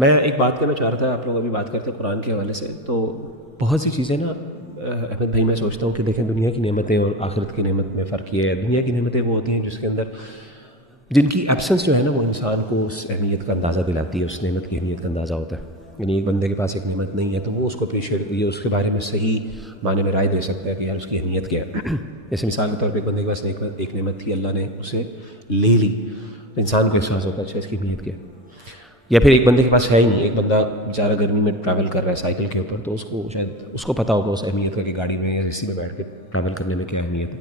میں ایک بات کرنا چاہ رہا تھا، آپ لوگ ابھی بات کرتے ہیں قرآن کے حوالے سے، تو بہت سی چیزیں نا احمد بھائی میں سوچتا ہوں کہ دیکھیں دنیا کی نعمتیں اور آخرت کی نعمت میں فرق یہ ہے. دنیا کی نعمتیں وہ ہوتی ہیں جس کے اندر جن کی ایبسنس جو ہے نا وہ انسان کو اس اہمیت کا اندازہ دلاتی ہے، اس نعمت کی اہمیت کا اندازہ ہوتا ہے. یعنی ایک بندے کے پاس ایک نعمت نہیں ہے تو وہ اس کو اپریشیٹ، یہ اس کے بارے میں صحیح معنی میں رائے دے سکتا ہے کہ یار اس کی اہمیت کیا ہے. جیسے مثال کے طور پہ ایک بندے کے پاس ایک نعمت تھی، اللہ نے اسے لے لی، انسان کو احساس ہوتا ہے اچھا اس کی اہمیت کیا ہے. یا پھر ایک بندے کے پاس ہے ہی نہیں، ایک بندہ بیچارہ گرمی میں ٹریول کر رہا ہے سائیکل کے اوپر، تو اس کو شاید اس کو پتہ ہوگا اس اہمیت کا کہ گاڑی میں یا اسی میں بیٹھ کے ٹریول کرنے میں کیا اہمیت ہے.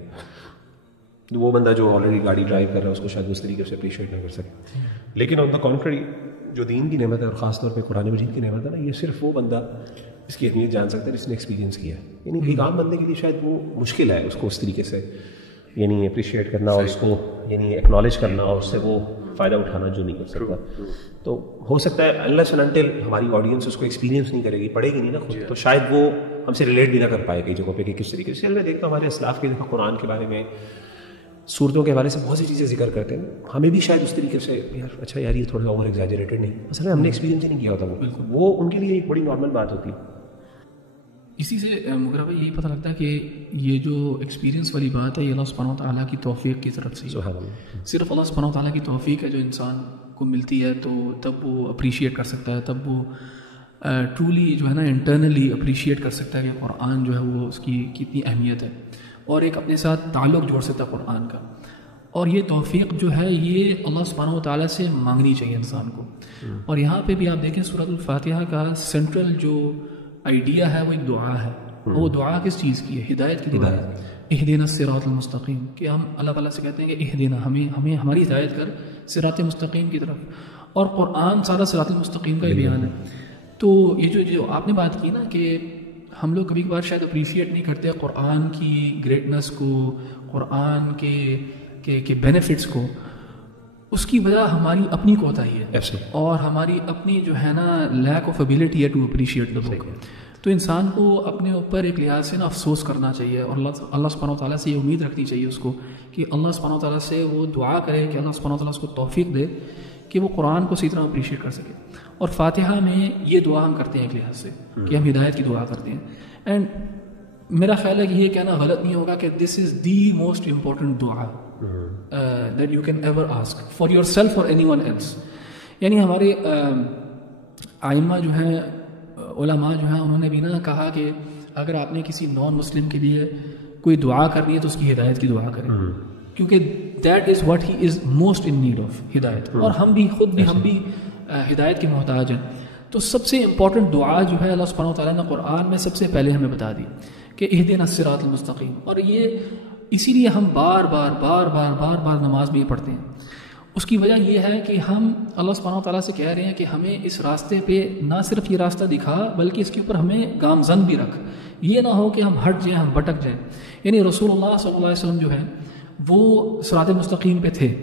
وہ بندہ جو آلریڈی گاڑی ڈرائیو کر رہا ہے اس کو شاید اس طریقے سے اپریشیٹ نہ کر سکے. لیکن آن دا کانٹری جو دین کی نعمت ہے اور خاص طور پہ قرآن مجید کی نعمت ہے نا، یہ صرف وہ بندہ اس کی اہمیت جان سکتا ہے جس نے ایکسپیرینس کیا ہے. یعنی ایک عام بندے کے لیے شاید وہ مشکل ہے اس کو اس طریقے سے یعنی اپریشیٹ کرنا اور اس کو یعنی ایکنالج کرنا اور اس سے وہ فائدہ اٹھانا جو نہیں کر سکتا. تو ہو سکتا ہے unless and until ہماری آڈینس اس کو ایکسپیرینس نہیں کرے گی، پڑھے گی نہیں نا خود، تو شاید وہ ہم سے ریلیٹ بھی نہ کر پائے کئی جگہوں پہ کہ کس طریقے سے. میں دیکھتا ہوں ہمارے اسلاف کے قرآن کے بارے میں صورتوں کے حوالے سے بہت سی چیزیں ذکر کرتے ہیں، ہمیں بھی شاید اس طریقے سے یار اچھا یار یہ تھوڑا سا اوور ایگزیجریٹڈ نہیں، اصل میں ہم نے ایکسپیرینس ہی نہیں کیا ہوتا وہ. بالکل وہ ان کے لیے ایک بڑی نارمل بات ہوتی ہے. اسی سے مغرب بھائی یہی پتہ لگتا ہے کہ یہ جو ایکسپیرینس والی بات ہے یہ اللہ سبحانہ وتعالیٰ کی توفیق کی طرف سے، صرف اللہ سبحانہ وتعالیٰ کی توفیق ہے جو انسان کو ملتی ہے، تو تب وہ اپریشیٹ کر سکتا ہے، تب وہ ٹرولی جو ہے نا انٹرنلی اپریشیٹ کر سکتا ہے کہ قرآن جو ہے وہ اس کی کتنی اہمیت ہے، اور ایک اپنے ساتھ تعلق جوڑ سکتا ہے قرآن کا. اور یہ توفیق جو ہے یہ اللہ سبحانہ وتعالیٰ سے مانگنی چاہیے انسان کو. اور یہاں پہ بھی آپ دیکھیں سورۃ الفاتحہ کا سینٹرل جو آئیڈیا ہے وہ ایک دعا ہے. وہ دعا کس چیز کی ہے؟ ہدایت کی دعا ہے. اہدنا الصراط المستقیم، کہ ہم اللہ تعالیٰ سے کہتے ہیں کہ اہدنا، ہمیں ہماری ہدایت کر صراط مستقیم کی طرف. اور قرآن سارا صراط المستقیم کا ہی بیان ہے. تو یہ جو آپ نے بات کی نا کہ ہم لوگ کبھی کبھار شاید اپریشیٹ نہیں کرتے قرآن کی گریٹنس کو، قرآن کے بینیفٹس کو، اس کی وجہ ہماری اپنی کوتاہی ہے اور ہماری اپنی جو ہے نا لیک آف ایبلٹی ہے ٹو اپریشیٹ دا بک. تو انسان کو اپنے اوپر ایک لحاظ سے نا افسوس کرنا چاہیے اور اللہ سبحانہ وتعالیٰ سے یہ امید رکھنی چاہیے اس کو کہ اللہ سبحانہ وتعالیٰ سے وہ دعا کرے کہ اللہ سبحانہ وتعالیٰ اس کو توفیق دے کہ وہ قرآن کو صحیح طرح اپریشیٹ کر سکے. اور فاتحہ میں یہ دعا ہم کرتے ہیں ایک لحاظ سے کہ ہم ہدایت کی دعا کرتے ہیں. اینڈ میرا خیال ہے کہ یہ کہنا غلط نہیں ہوگا کہ دس از دی موسٹ امپورٹنٹ دعا that you can ever ask for yourself or anyone else. یعنی ہمارے آئمہ جو ہیں، علماء جو ہیں، انہوں نے بھی نہ کہا کہ اگر آپ نے کسی نان مسلم کے لیے کوئی دعا کرنی ہے تو اس کی ہدایت کی دعا کریں، کیونکہ that is what he is most in need of, ہدایت. اور ہم بھی ہدایت کے محتاج ہیں. تو سب سے امپورٹنٹ دعا جو ہے اللہ سبحانہ وتعالیٰ نے قرآن میں سب سے پہلے ہمیں بتا دی کہ اہدنا الصراط المستقیم. اور یہ اسی لیے ہم بار بار نماز میں یہ پڑھتے ہیں. اس کی وجہ یہ ہے کہ ہم اللہ سبحانہ وتعالیٰ سے کہہ رہے ہیں کہ ہمیں اس راستے پہ نہ صرف یہ راستہ دکھا بلکہ اس کے اوپر ہمیں گامزن بھی رکھ. یہ نہ ہو کہ ہم ہٹ جائیں، ہم بھٹک جائیں. یعنی رسول اللہ صلی اللہ علیہ وسلم جو ہے وہ صراط مستقیم پہ تھے،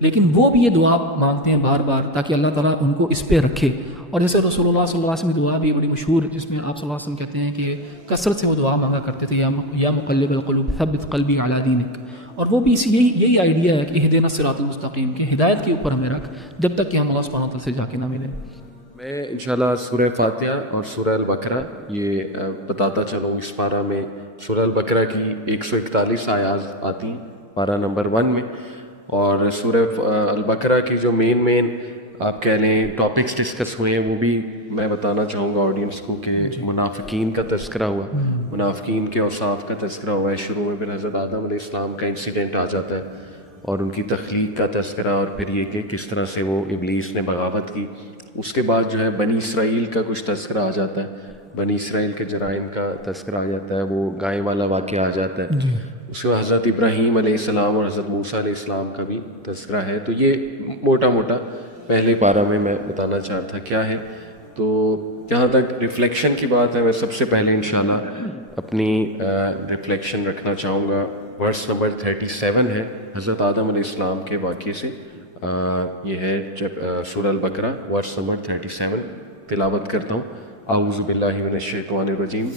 لیکن وہ بھی یہ دعا مانگتے ہیں بار بار تاکہ اللہ تعالیٰ ان کو اس پہ رکھے. اور جیسے رسول اللہ صلی اللہ علیہ وسلم کی دعا بھی بڑی مشہور ہے جس میں آپ صلی اللہ علیہ وسلم کہتے ہیں کہ کثرت سے وہ دعا مانگا کرتے تھے، یا مقلب القلوب ثبت قلبی علی دینک. اور وہ بھی یہی آئیڈیا ہے کہ اہدنا الصراط المستقیم، کہ ہدایت کے اوپر ہمیں رکھ جب تک کہ ہم اللہ سبحانہ وتعالیٰ سے جا کے نہ ملیں. میں انشاءاللہ سورہ فاتحہ اور سورہ البقرہ یہ بتاتا چلوں. اس پارہ میں سورہ البقرہ کی 141 آیات آتی پارہ نمبر 1 میں، اور سورہ البقرہ کی جو مین آپ کہہ لیں ٹاپکس ڈسکس ہوئے ہیں وہ بھی میں بتانا چاہوں گا آڈینس کو کہ منافقین کا تذکرہ ہوا، منافقین کے اوصاف کا تذکرہ ہوا ہے. شروع میں پھر حضرت آدم علیہ السلام کا انسیڈنٹ آ جاتا ہے اور ان کی تخلیق کا تذکرہ، اور پھر یہ کہ کس طرح سے وہ ابلیس نے بغاوت کی. اس کے بعد جو ہے بنی اسرائیل کا کچھ تذکرہ آ جاتا ہے، بنی اسرائیل کے جرائم کا تذکرہ آ جاتا ہے، وہ گائے والا واقعہ آ جاتا ہے. اس کے بعد حضرت ابراہیم علیہ السلام اور حضرت موسیٰ علیہ السلام کا بھی تذکرہ ہے. تو یہ موٹا پہلے پارہ میں بتانا چاہتا تھا کیا ہے. تو جہاں تک ریفلیکشن کی بات ہے، میں سب سے پہلے انشاءاللہ اپنی ریفلیکشن رکھنا چاہوں گا. ورس نمبر 37 ہے حضرت آدم علیہ السلام کے واقعے سے. یہ ہے سورہ البقرہ ورس نمبر 37. تلاوت کرتا ہوں. اعوذ باللہ من الشیطان الرجیم.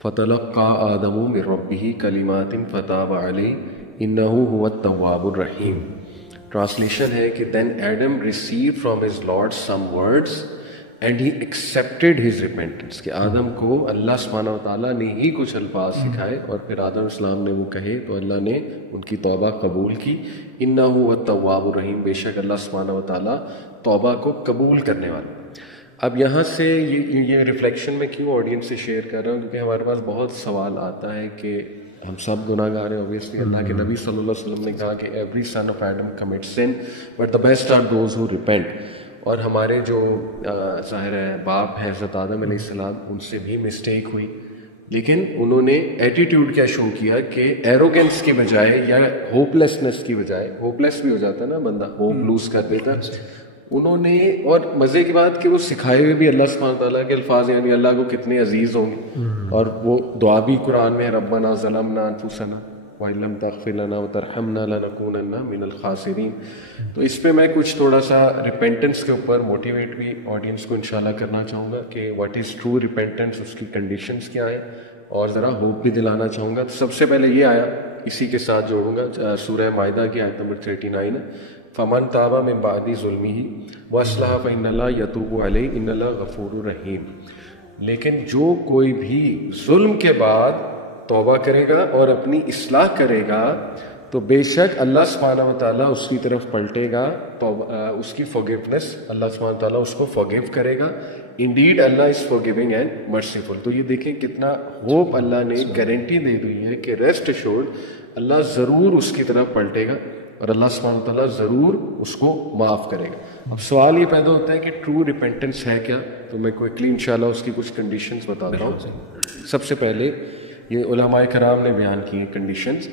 فَتَلَقَّى آدَمُ مِن رَّبِّهِ كَلِمَاتٍ فَتَابَ عَلَيْهِ إِنَّهُ هُوَ التَّوَّابُ الرَّحِيمُ. ٹرانسلیشن ہے کہ then Adam receive from his lord some words and he accepted his repentance, کہ آدم کو اللہ سبحانہ و تعالیٰ نے ہی کچھ الفاظ سکھائے اور پھر آدم السلام نے وہ کہے تو اللہ نے ان کی توبہ قبول کی. انہ هو التواب الرحیم، بے شک اللہ سبحانہ و تعالیٰ توبہ کو قبول کرنے والا. اب یہاں سے یہ ریفلیکشن میں کیوں آڈینس سے شیئر کر رہا ہوں، کیونکہ ہمارے پاس بہت سوال آتا ہے کہ ہم سب گناہ گار ہیں. اوبیسلی اللہ کے نبی صلی اللہ علیہ وسلم نے کہا کہ every son of Adam commit sin but the best are those who repent. اور ہمارے جو ظاہر ہے باپ ہے حضرت آدم علیہ السلام، ان سے بھی مسٹیک ہوئی، لیکن انہوں نے ایٹیٹیوڈ کیا شو کیا کہ ایروگنس کی بجائے یا ہوپ لیسنس کی بجائے، ہوپ لیس بھی ہو جاتا ہے نا بندہ، ہوپ لوز کر دیتا، انہوں نے، اور مزے کی بات کہ وہ سکھائے ہوئے بھی اللہ سبحانہ تعالیٰ کے الفاظ، یعنی اللہ کو کتنے عزیز ہوں گے. اور وہ دعا بھی قرآن میں ربنا ظلمنا انفسنا وَإِن لَّمْ تَغْفِرْ لَنَا وَتَرْحَمْنَا لَنَكُونَنَّ مِنَ الْخَاسِرِينَ. تو اس پہ میں کچھ تھوڑا سا ریپینٹنس کے اوپر موٹیویٹ بھی آڈینس کو انشاءاللہ کرنا چاہوں گا کہ واٹ از ٹرو ریپینٹنس، اس کی کنڈیشنز کیا ہیں، اور ذرا ہوپ بھی دلانا چاہوں گا. سب سے پہلے یہ آیا، اسی کے ساتھ جوڑوں گا، سورہ مائدہ کی آیت نمبر 39 ہے، فَمَن تَابَ مِن بَعْدِ ظُلْمِهِ وَأَصْلَحَ فَإِنَّ اللَّهَ يَتُوبُ عَلَيْهِ إِنَّ اللَّهَ غَفُورٌ رَحِيمٌ. لیکن جو کوئی بھی ظلم کے بعد توبہ کرے گا اور اپنی اصلاح کرے گا تو بے شک اللہ سبحانہ و تعالیٰ اس کی طرف پلٹے گا، اس کی فورگیونیس، اللہ سبحانہ و تعالیٰ اس کو فورگیو کرے گا. Indeed Allah is forgiving and merciful. تو یہ دیکھیں کتنا ہوپ اللہ نے گارنٹی دے دی ہے کہ ریسٹ ایشورڈ اللہ ضرور اس کی طرف پلٹے گا اور اللہ سبحانہ و تعالیٰ ضرور اس کو معاف کرے گا. اب سوال یہ پیدا ہوتا ہے کہ ٹرو ریپینٹنس ہے کیا؟ تو میں کوئکلی انشاءاللہ اس کی کچھ کنڈیشنز بتاتا ہوں. سب سے پہلے یہ علماء کرام نے بیان کی ہیں کنڈیشنز،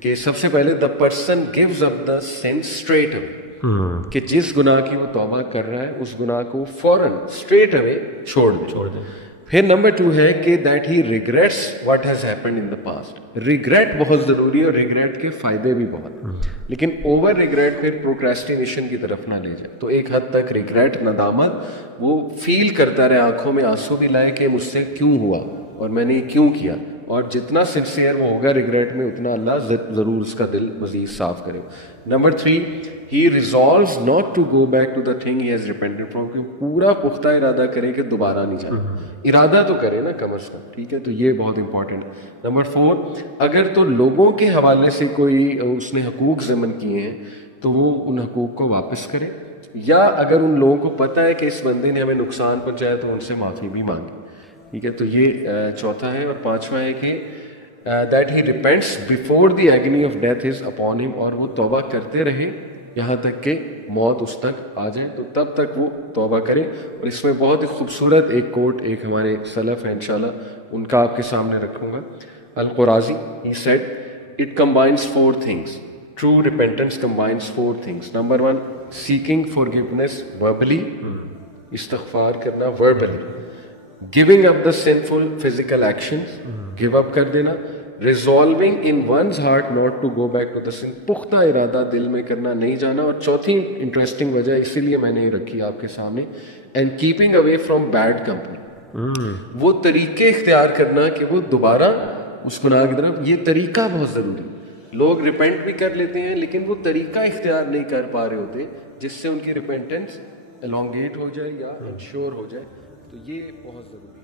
کہ سب سے پہلے the person gives up the sin straight away, کہ جس گناہ کی وہ توبہ کر رہا ہے اس گناہ کو فوراً اسٹریٹ اوے چھوڑ دے. پھر نمبر 2 ہے کہ that he regrets what has happened in the past. Regret بہت ضروری ہے اور ریگریٹ کے فائدے بھی بہت، لیکن اوور ریگریٹ پھر پروکریسٹینیشن کی طرف نہ لے جائے. تو ایک حد تک ریگریٹ، ندامت، وہ فیل کرتا رہے، آنکھوں میں آنسو بھی لائے کہ مجھ سے کیوں ہوا اور میں نے کیوں کیا. اور جتنا سنسیئر وہ ہوگا ریگریٹ میں، اتنا اللہ ضرور اس کا دل مزید صاف کرے. Number 3 he resolves not to go back to the thing he has repented from, کہ پورا پختہ ارادہ کرے کہ دوبارہ نہیں جانا. ارادہ تو کرے نا کم از کم، ٹھیک ہے. تو یہ بہت امپورٹنٹ. نمبر 4 اگر تو لوگوں کے حوالے سے کوئی اس نے حقوق ضمن کیے ہیں تو وہ ان حقوق کو واپس کرے، یا اگر ان لوگوں کو پتہ ہے کہ اس بندے نے ہمیں نقصان پہنچایا تو ان سے معافی بھی مانگے. ٹھیک ہے. تو یہ چوتھا ہے. اور پانچواں ہے کہ that he repents before the agony of death is upon him, اور وہ توبہ کرتے رہے یہاں تک کہ موت اس تک آ جائے، تو تب تک وہ توبہ کرے. اور اس میں بہت ہی خوبصورت ایک کوٹ ایک ہمارے سلف ہے انشاءاللہ، ان کا آپ کے سامنے رکھوں گا. القرازی he said it combines 4 things. True repentance combines 4 things. Number 1 seeking forgiveness verbally، استغفار کرنا verbally. Giving up the sinful physical actions، give up کر دینا. Resolving in one's heart not to go back to the sin، پختہ ارادہ دل میں کرنا، نہیں جانا. اور چوتھی انٹرسٹنگ وجہ اسی لیے میں نے یہ رکھی آپ کے سامنے، and keeping away from bad company. وہ طریقے اختیار کرنا کہ وہ دوبارہ اس گناہ کی طرف، یہ طریقہ بہت ضروری. لوگ ریپینٹ بھی کر لیتے ہیں لیکن وہ طریقہ اختیار نہیں کر پا رہے ہوتے جس سے ان کی ریپینٹنس الانگیٹ ہو جائے یا انشور ہو جائے. تو یہ بہت ضروری ہے.